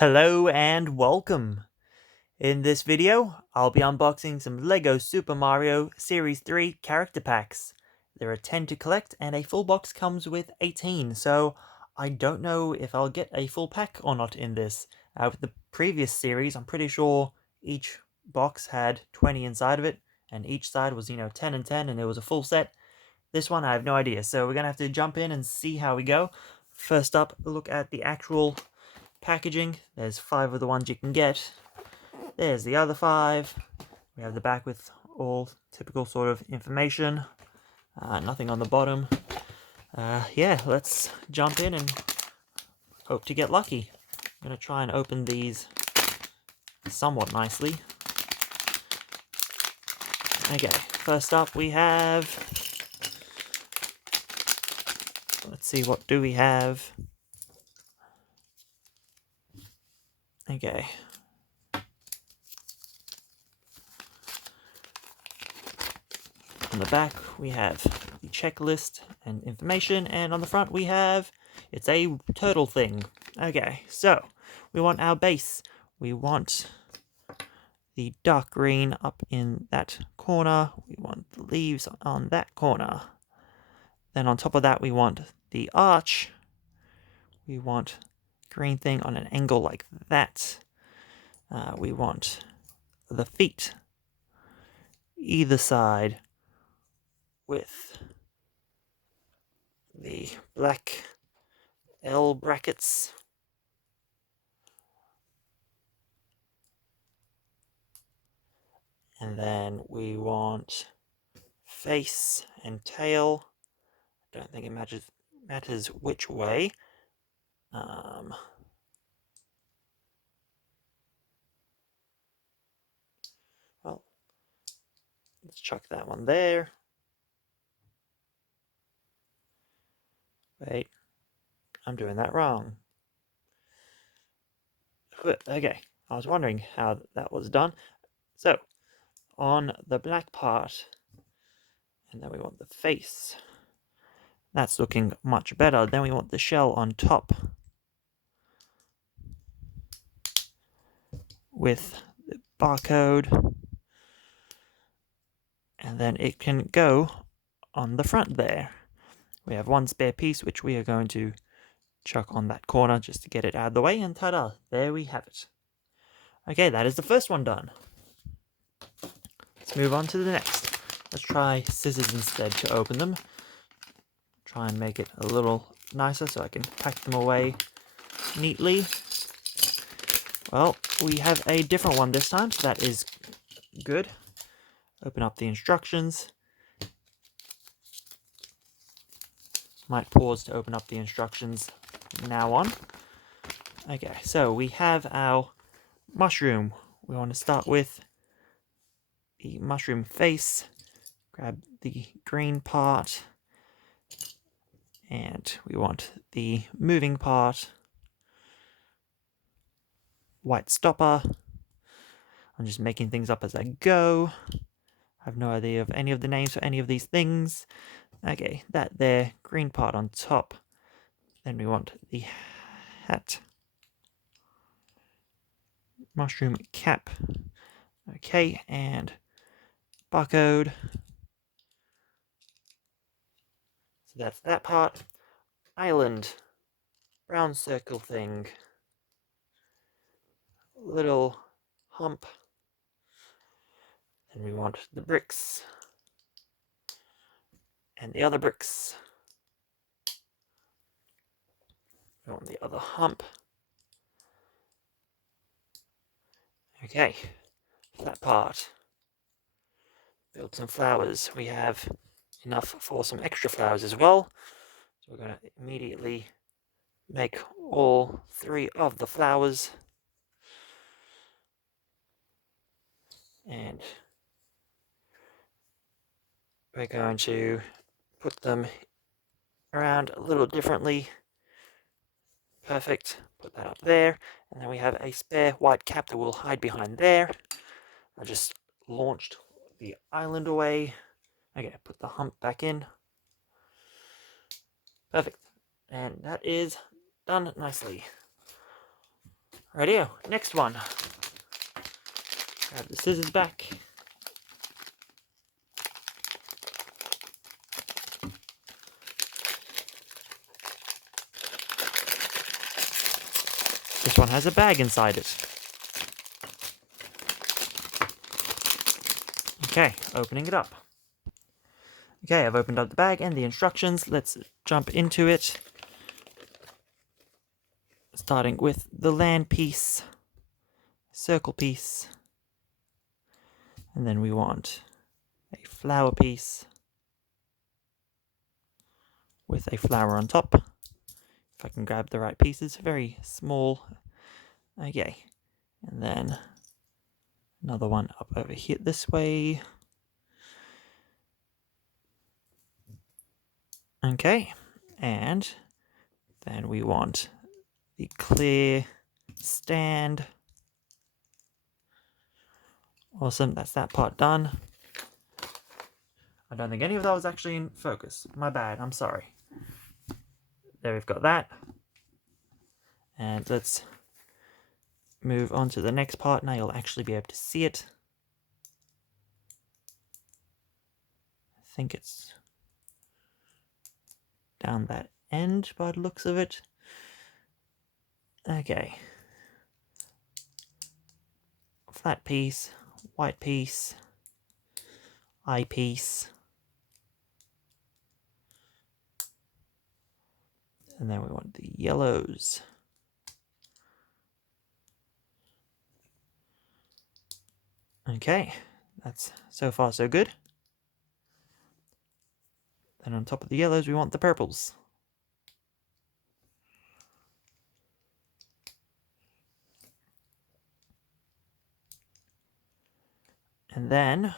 Hello and welcome. In this video, I'll be unboxing some LEGO Super Mario Series 3 character packs. There are 10 to collect and a full box comes with 18, so I don't know if I'll get a full pack or not in this. With the previous series, I'm pretty sure each box had 20 inside of it, and each side was, 10 and 10, and it was a full set. This one, I have no idea, so we're going to have to jump in and see how we go. First up, look at the actual packaging. There's 5 of the ones you can get. There's the other 5. We have the back with all typical sort of information. Nothing on the bottom. Yeah, let's jump in and hope to get lucky. I'm going to try and open these somewhat nicely. Okay, first up we have... Let's see, what do we have? Okay. On the back, we have the checklist and information, and on the front we have, it's a turtle thing. Okay, so, we want our base. We want the dark green up in that corner. We want the leaves on that corner. Then on top of that, we want the arch. We want green thing on an angle like that. We want the feet either side with the black L brackets. And then we want face and tail. I don't think it matters which way. Well, let's chuck that one there. Wait, I'm doing that wrong. Okay, I was wondering how that was done. So, on the black part, and then we want the face. That's looking much better. Then we want the shell on top with the barcode. And then it can go on the front there. We have one spare piece, which we are going to chuck on that corner just to get it out of the way, and ta-da, there we have it. Okay, that is the first one done. Let's move on to the next. Let's try scissors instead to open them. Try and make it a little nicer so I can pack them away neatly. Well, we have a different one this time, so that is good. Open up the instructions. Might pause to open up the instructions now on. Okay, so we have our mushroom. We want to start with the mushroom face. Grab the green part. And we want the moving part. White stopper. I'm just making things up as I go. I have no idea of any of the names for any of these things. Okay, that there, green part on top. Then we want the hat. Mushroom cap. Okay, and barcode. So that's that part. Island. Brown circle thing. Little hump. Then we want the bricks. And the other bricks. We want the other hump. Okay, that part. Build some flowers. We have enough for some extra flowers as well. So we're going to immediately make all 3 of the flowers. And we're going to put them around a little differently. Perfect. Put that up there. And then we have a spare white cap that will hide behind there. I just launched the island away. Okay, put the hump back in. Perfect. And that is done nicely. Rightio, next one. Grab the scissors back. This one has a bag inside it. Okay, opening it up. Okay, I've opened up the bag and the instructions. Let's jump into it. Starting with the land piece, circle piece, and then we want a flower piece with a flower on top. If I can grab the right pieces, very small. Okay, and then another one up over here this way. Okay, and then we want the clear stand. Awesome, that's that part done. I don't think any of that was actually in focus. My bad, I'm sorry. There, we've got that. And let's move on to the next part. Now you'll actually be able to see it. I think it's down that end by the looks of it. Okay. Flat piece, white piece, eye piece. And then we want the yellows. Okay, that's so far so good. Then on top of the yellows, we want the purples. And then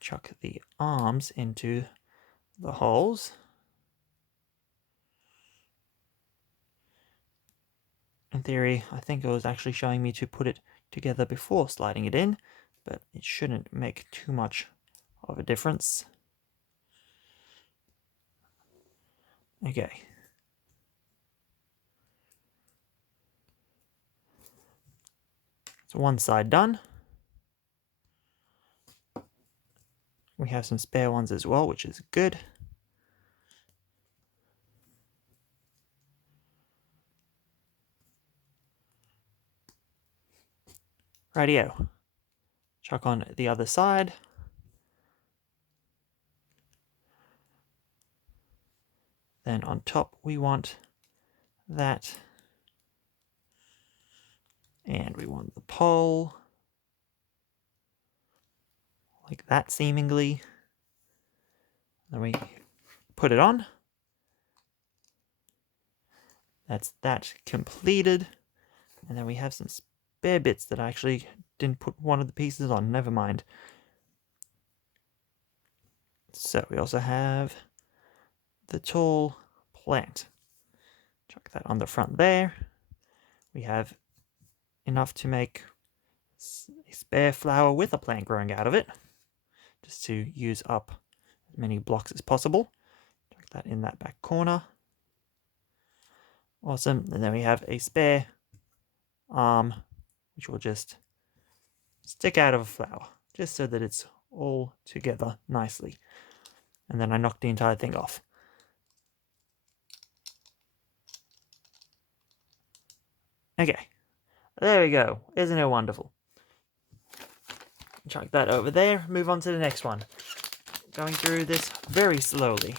chuck the arms into the holes. In theory, I think it was actually showing me to put it together before sliding it in, but it shouldn't make too much of a difference. Okay. So one side done. We have some spare ones as well, which is good. Rightio. Chuck on the other side. Then on top we want that. And we want the pole. Like that seemingly. Then we put it on. That's that completed. And then we have some spare bits that I actually didn't put one of the pieces on. Never mind. So we also have the tall plant. Chuck that on the front there. We have enough to make a spare flower with a plant growing out of it, just to use up as many blocks as possible. Chuck that in that back corner. Awesome. And then we have a spare arm, which will just stick out of a flower, just so that it's all together nicely. And then I knocked the entire thing off. Okay, there we go. Isn't it wonderful? Chuck that over there. Move on to the next one. Going through this very slowly.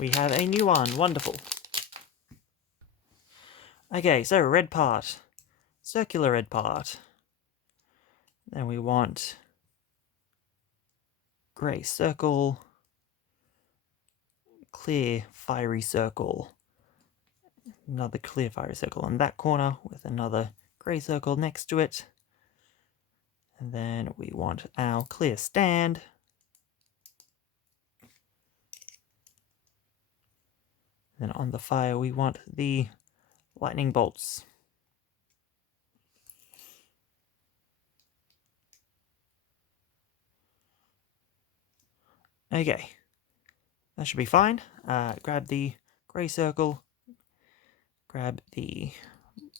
We have a new one. Wonderful. Okay, so red part. Circular red part. Then we want grey circle. Clear fiery circle. Another clear fiery circle on that corner with another grey circle next to it. And then we want our clear stand. Then on the fire we want the lightning bolts. Okay, that should be fine. Grab the grey circle, grab the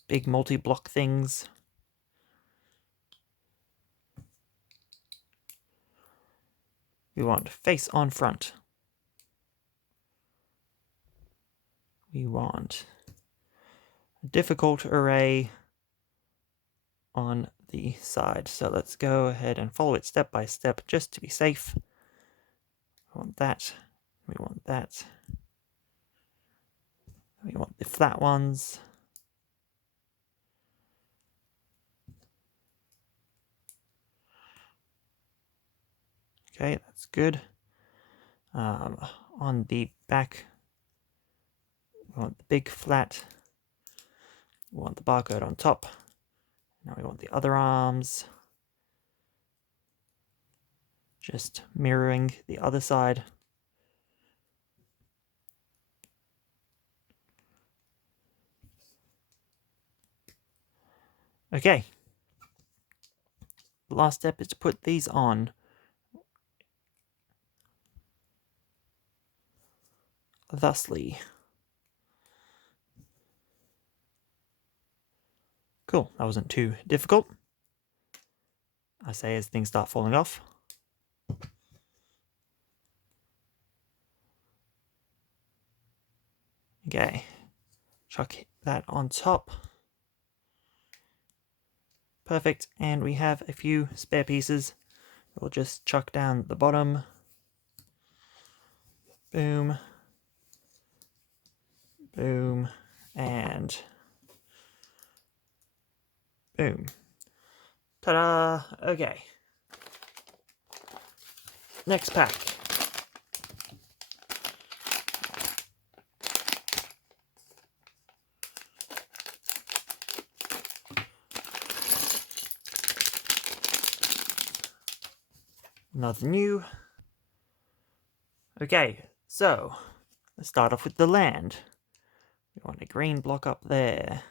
big multi-block things. We want face on front. We want a difficult array on the side. So let's go ahead and follow it step by step just to be safe. We want that. We want that. We want the flat ones. Okay, that's good. On the back, we want the big flat. We want the barcode on top. Now we want the other arms. Just mirroring the other side. Okay. The last step is to put these on. Thusly. Cool, that wasn't too difficult. I say as things start falling off. Okay, chuck that on top. Perfect, and we have a few spare pieces. We'll just chuck down the bottom. Boom. Boom. And boom. Ta-da! Okay. Next pack. Nothing new. Okay, so let's start off with the land. We want a green block up there.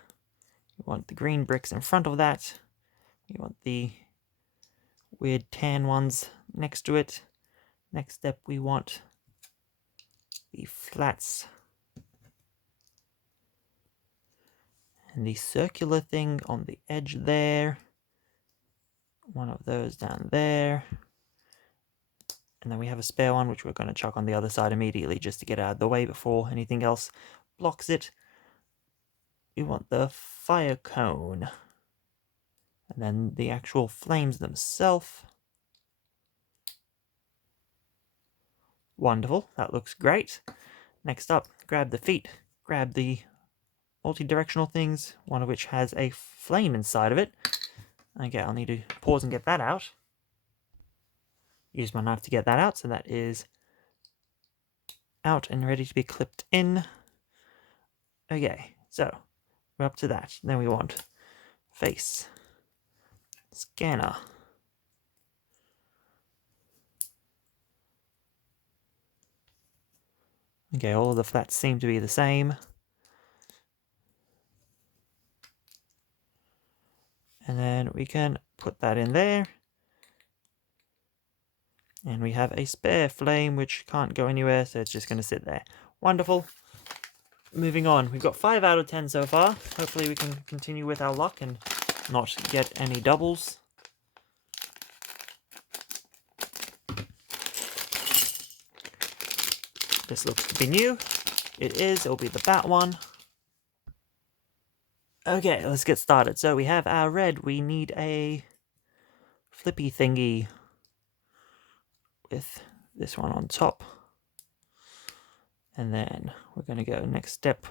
We want the green bricks in front of that. We want the weird tan ones next to it. Next step, we want the flats. And the circular thing on the edge there. One of those down there. And then we have a spare one, which we're going to chuck on the other side immediately just to get out of the way before anything else blocks it. We want the fire cone. And then the actual flames themselves. Wonderful, that looks great. Next up, grab the feet. Grab the multi-directional things, one of which has a flame inside of it. Okay, I'll need to pause and get that out. Use my knife to get that out, so that is out and ready to be clipped in. Okay, so we're up to that. Then we want face, scanner, okay, all of the flats seem to be the same. And then we can put that in there. And we have a spare flame, which can't go anywhere, so it's just going to sit there. Wonderful. Moving on. We've got 5 out of 10 so far. Hopefully we can continue with our luck and not get any doubles. This looks to be new. It is. It'll be the bat one. Okay, let's get started. So we have our red. We need a flippy thingy with this one on top. And then we're going to go next step.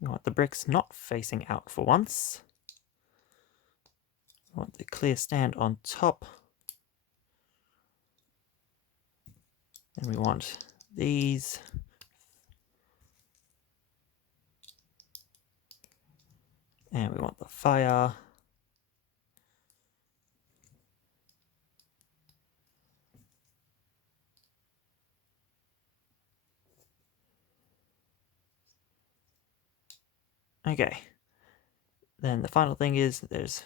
We want the bricks not facing out for once. We want the clear stand on top. And we want these. And we want the fire. Okay. Then the final thing is there's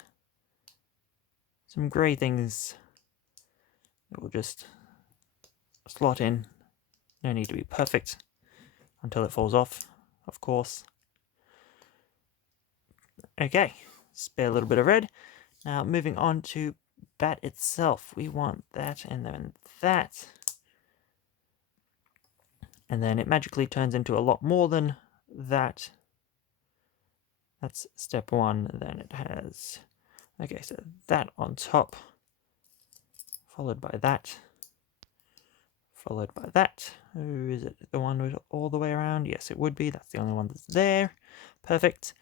some grey things that we'll just slot in. No need to be perfect until it falls off, of course. Okay, spare a little bit of red. Now moving on to bat itself. We want that and then that. And then it magically turns into a lot more than that. That's step one. Then it has, okay, so that on top, followed by that, followed by that. Oh, is it the one with all the way around? Yes, it would be. That's the only one that's there. Perfect.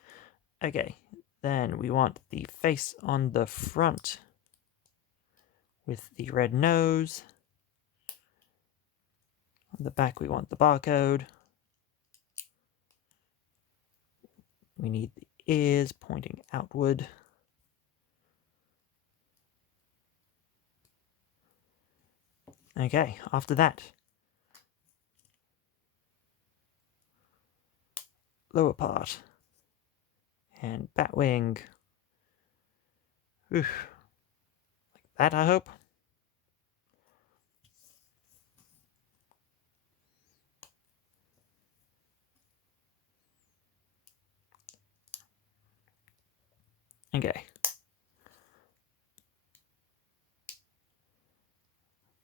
Okay, then we want the face on the front with the red nose. On the back, we want the barcode. We need the ears pointing outward. Okay, after that, lower part and bat wing. Oof. Like that, I hope. Okay.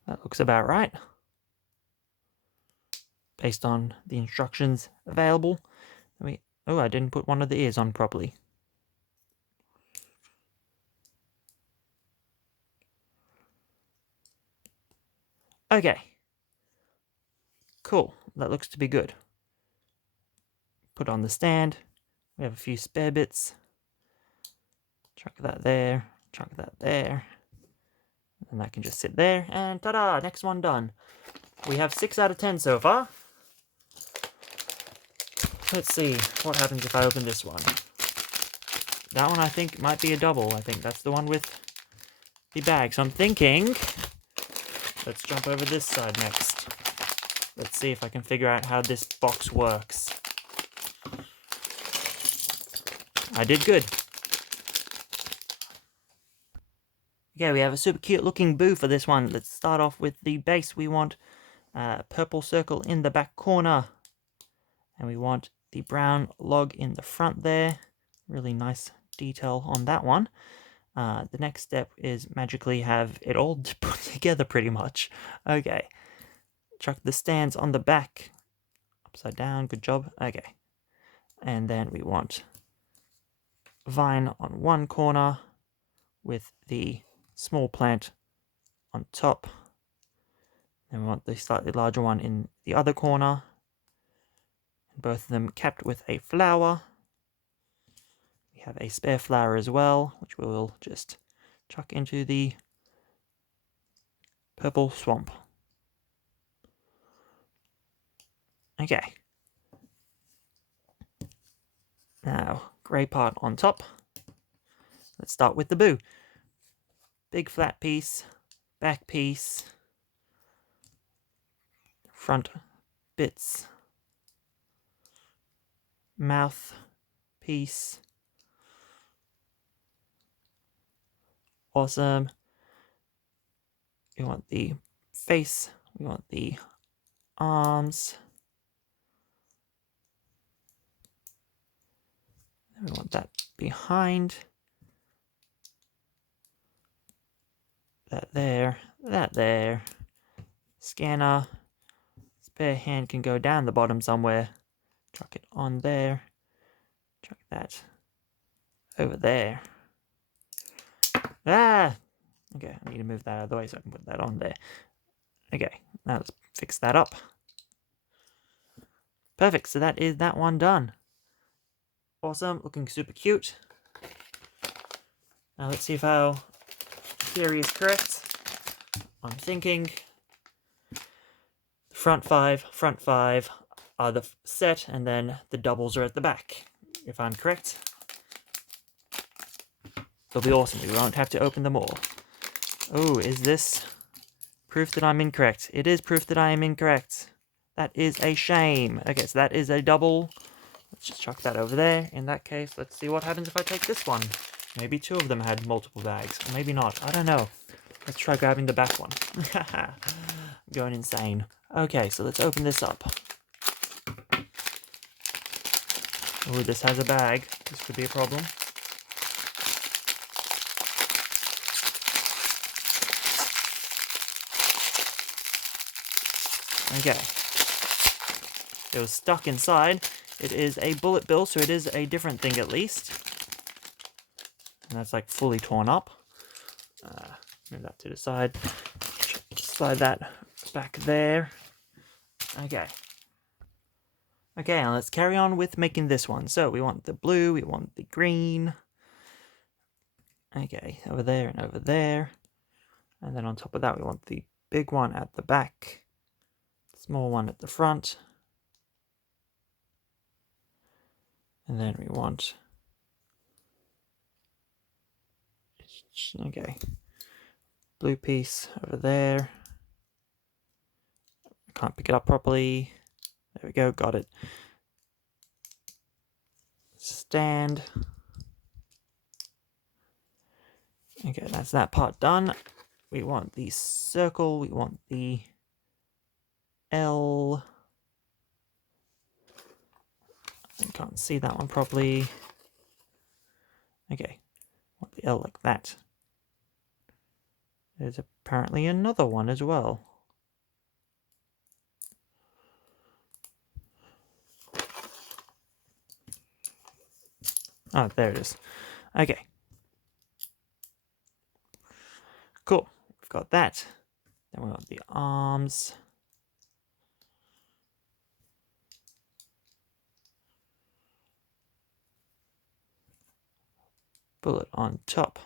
That looks about right, based on the instructions available. Oh, I didn't put one of the ears on properly. Okay. Cool. That looks to be good. Put on the stand. We have a few spare bits. Chuck that there. Chuck that there. And that can just sit there. And ta-da! Next one done. We have 6 out of 10 so far. Let's see what happens if I open this one. That one I think might be a double. I think that's the one with the bag. So I'm thinking, let's jump over this side next. Let's see if I can figure out how this box works. I did good. Okay, we have a super cute looking boo for this one. Let's start off with the base. We want a purple circle in the back corner. And we want the brown log in the front there. Really nice detail on that one. The next step is magically have it all put together pretty much. Okay. Chuck the stands on the back. Upside down. Good job. Okay. And then we want vine on one corner with the small plant on top. And we want the slightly larger one in the other corner. Both of them capped with a flower. We have a spare flower as well, which we will just chuck into the purple swamp. Okay. Now, grey part on top. Let's start with the boo. Big flat piece, back piece, front bits, mouth piece. Awesome. We want the face, we want the arms, and we want that behind, that there, scanner, spare hand can go down the bottom somewhere, chuck it on there, chuck that over there. Ah! Okay, I need to move that out of the way so I can put that on there. Okay, now let's fix that up. Perfect, so that is that one done. Awesome, looking super cute. Now let's see if our theory is correct. I'm thinking front five are the set, and then the doubles are at the back. If I'm correct, it'll be awesome. We won't have to open them all. Oh, is this proof that I'm incorrect? It is proof that I am incorrect. That is a shame. Okay, so that is a double. Let's just chuck that over there. In that case, let's see what happens if I take this one. Maybe 2 of them had multiple bags, or maybe not. I don't know. Let's try grabbing the back one. going insane. Okay, so let's open this up. Oh, this has a bag. This could be a problem. Okay. It was stuck inside. It is a bullet bill, so it is a different thing at least. And that's like fully torn up. Move that to the side. Slide that back there. Okay. Okay, now let's carry on with making this one. So we want the blue, we want the green. Okay, over there and over there. And then on top of that, we want the big one at the back. Small one at the front. And then we want... Okay. Blue piece over there. I can't pick it up properly. There we go, got it. Stand. Okay, that's that part done. We want the circle, we want the L. I can't see that one properly. Okay, want the L like that. There's apparently another one as well. Oh, there it is. Okay. Cool. We've got that. Then we want the arms. Bullet on top.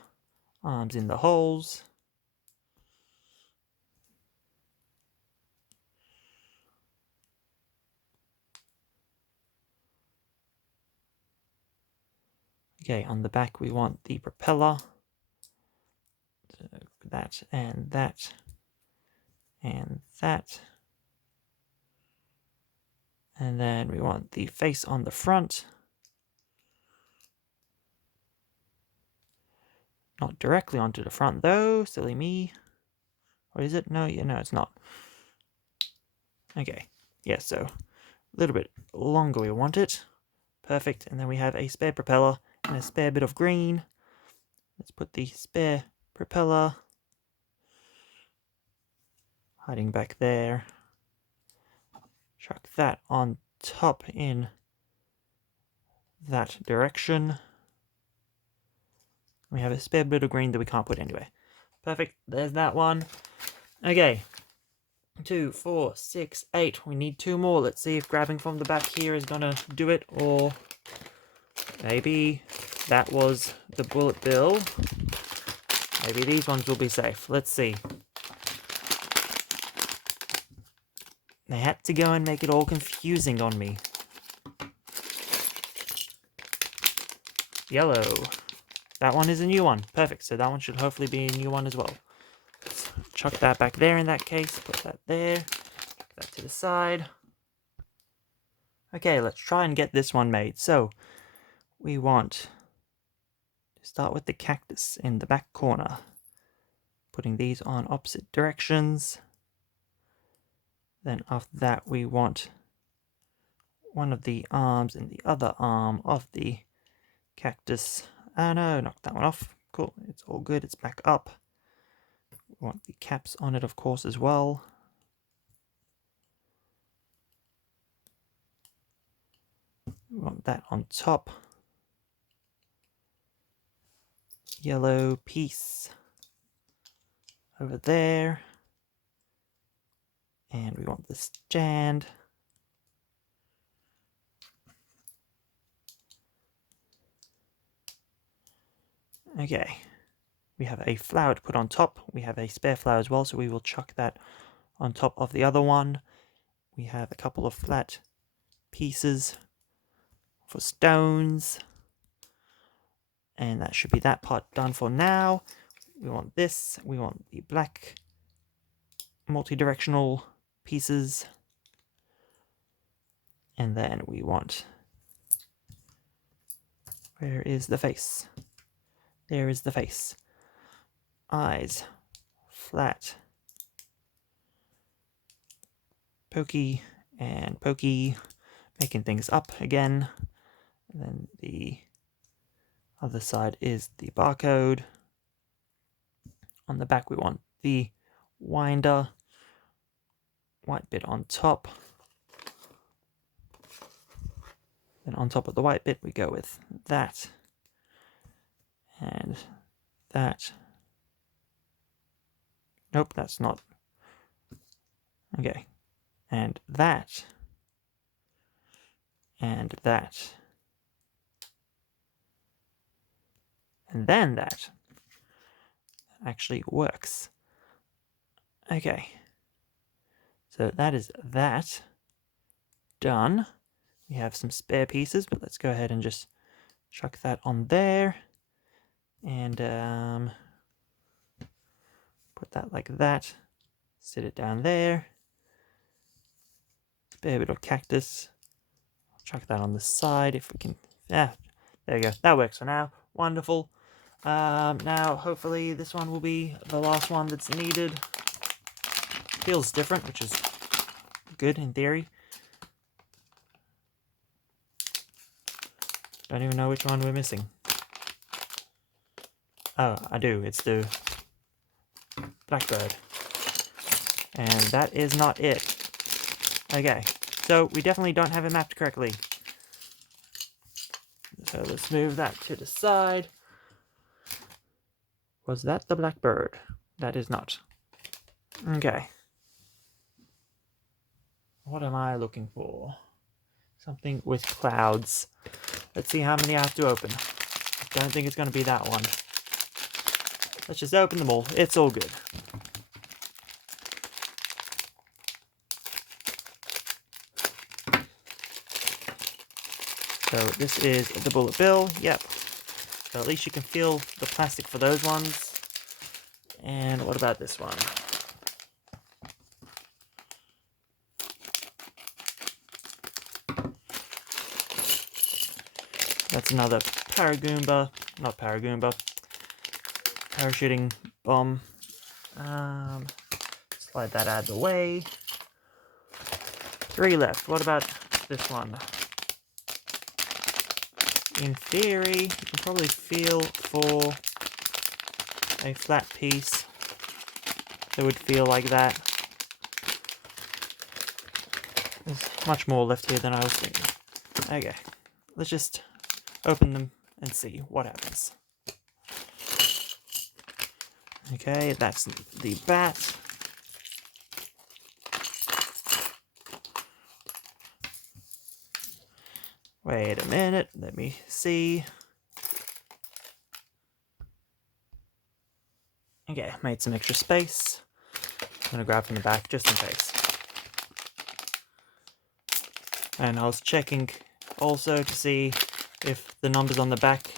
Arms in the holes. Okay, on the back we want the propeller. That and that. And that. And then we want the face on the front. Not directly onto the front though, silly me. Or is it? No, yeah, no, it's not. Okay, yeah, so a little bit longer we want it. Perfect, and then we have a spare propeller and a spare bit of green. Let's put the spare propeller hiding back there. Chuck that on top in that direction. We have a spare bit of green that we can't put anywhere. Perfect, there's that one. Okay, 2, 4, 6, 8. We need 2 more. Let's see if grabbing from the back here is gonna do it, or maybe that was the bullet bill. Maybe these ones will be safe. Let's see. They had to go and make it all confusing on me. Yellow. That one is a new one. Perfect. So that one should hopefully be a new one as well. Let's chuck that back there in that case. Put that there. Chuck that to the side. Okay, let's try and get this one made. So we want to start with the cactus in the back corner. Putting these on opposite directions. Then after that we want one of the arms in the other arm of the cactus. Oh no, knocked that one off. Cool, it's all good, it's back up. We want the caps on it, of course, as well. We want that on top. Yellow piece over there. And we want the stand. Okay, we have a flower to put on top. We have a spare flower as well, so we will chuck that on top of the other one. We have a couple of flat pieces for stones. And that should be that part done for now. We want this. We want the black multi-directional pieces. And then we want... Where is the face? There is the face. Eyes. Flat. pokey and pokey, making things up again. And then the other side is the barcode. On the back we want the winder, white bit on top. Then on top of the white bit we go with that and that. Nope, that's not. Okay. And that. And that. And then that. Actually works. Okay. So that is that. Done. We have some spare pieces, but let's go ahead and just chuck that on there. And put that like that. Sit it down there. Spare bit of cactus. Chuck that on the side if we can. Yeah, there we go. That works for now. Wonderful. Now, hopefully this one will be the last one that's needed. Feels different, which is good in theory. Don't even know which one we're missing. Oh, I do. It's the blackbird. And that is not it. Okay, so we definitely don't have it mapped correctly. So let's move that to the side. Was that the blackbird? That is not. Okay. What am I looking for? Something with clouds. Let's see how many I have to open. I don't think it's going to be that one. Let's just open them all. It's all good. So this is the bullet bill. Yep. So at least you can feel the plastic for those ones. And what about this one? That's another Paragoomba. Not Paragoomba. Parachuting bomb. Slide that out of the way. 3 left. What about this one? In theory, you can probably feel for a flat piece that would feel like that. There's much more left here than I was thinking. Okay, let's just open them and see what happens. Okay, that's the bat. Wait a minute, let me see. Okay, made some extra space. I'm gonna grab from the back just in case. And I was checking also to see if the numbers on the back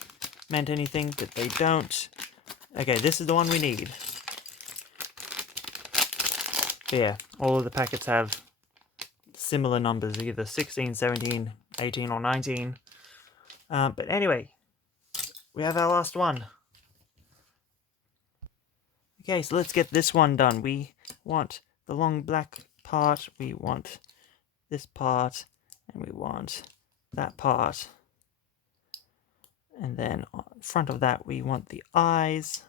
meant anything, but they don't. Okay, this is the one we need. But yeah, all of the packets have similar numbers, either 16, 17, 18 or 19. But anyway, we have our last one. Okay, so let's get this one done. We want the long black part, we want this part, and we want that part. And then on front of that we want the eyes,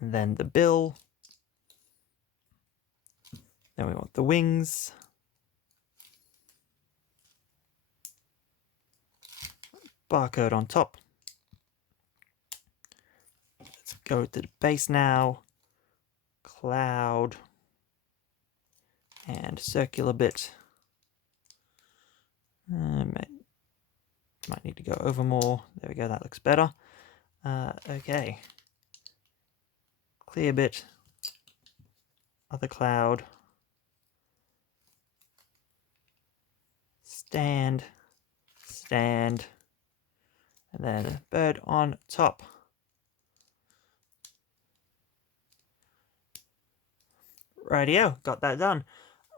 and then the bill. Then we want the wings. Barcode on top. Let's go to the base now. Cloud. And circular bit. Might need to go over more. There we go, that looks better. Okay. Clear bit. Other cloud. Stand. Stand. And then bird on top. Rightio, got that done.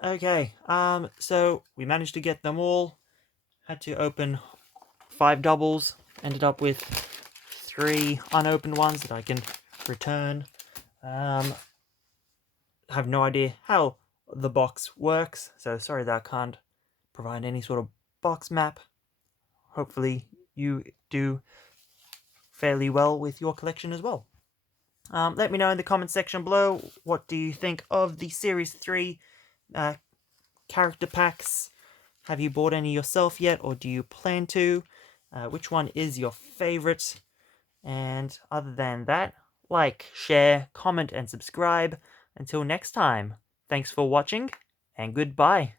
Okay, so we managed to get them all. Had to open 5 doubles. Ended up with 3 unopened ones that I can return. Have no idea how the box works. So sorry that I can't provide any sort of box map. Hopefully you do fairly well with your collection as well. Let me know in the comment section below, what do you think of the Series 3 character packs? Have you bought any yourself yet, or do you plan to? Which one is your favorite? And other than that, like, share, comment, and subscribe. Until next time, thanks for watching, and goodbye.